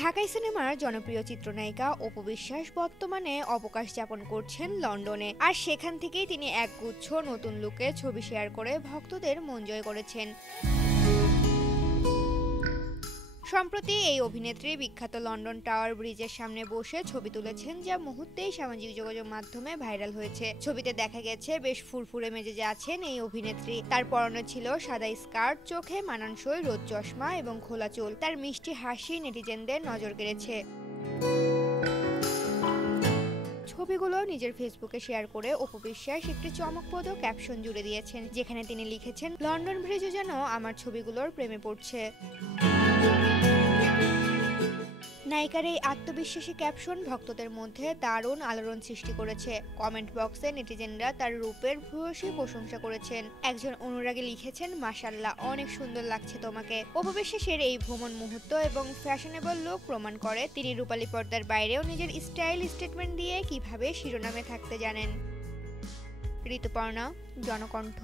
ঢাকাই সিনেমার জনপ্রিয় চিত্রনায়িকা অপু বিশ্বাস বর্তমানে অবকাশ যাপন করছেন লন্ডনে। আর সেখান থেকেই তিনি একগুচ্ছ নতুন লুকে ছবি শেয়ার করে ভক্তদের মন জয় করেছেন। সম্প্রতি এই অভিনেত্রী বিখ্যাত লন্ডন টাওয়ার ব্রিজের সামনে বসে ছবি তুলেছেন, যা মুহূর্তেই সামাজিক যোগাযোগ মাধ্যমে ভাইরাল হয়েছে। ছবিতে দেখা গেছে বেশ ফুরফুরে মেজাজে আছেন এই অভিনেত্রী। তার পরনে ছিল সাদা স্কার্ট, চোখে মানানসই রোদ চশমা এবং খোলা চুল। তার মিষ্টি হাসি নেটিজেনদের নজর কেড়েছে। ছবিগুলো নিজের ফেসবুকে শেয়ার করে অপু বিশ্বাস একটি চমকপ্রদ ক্যাপশন জুড়ে দিয়েছেন, যেখানে তিনি লিখেছেন, লন্ডন ব্রিজও যেন আমার ছবিগুলোর প্রেমে পড়ছে। নায়িকার এই আত্মবিশ্বাসী ক্যাপশন ভক্তদের মধ্যে দারুণ আলোড়ন সৃষ্টি করেছে। কমেন্ট বক্সে নেটিজেনরা তার রূপের ভূয়সী প্রশংসা করেছেন। একজন অনুরাগী লিখেছেন, মাশাআল্লাহ, অনেক সুন্দর লাগছে তোমাকে। অপু বিশ্বাসের এই ভ্রমণ মুহূর্ত এবং ফ্যাশনেবল লুক প্রমাণ করে তিনি রূপালী পর্দার বাইরেও নিজের স্টাইল স্টেটমেন্ট দিয়ে কিভাবে শিরোনামে থাকতে জানেন। ঋতুপর্ণা, জনকণ্ঠ।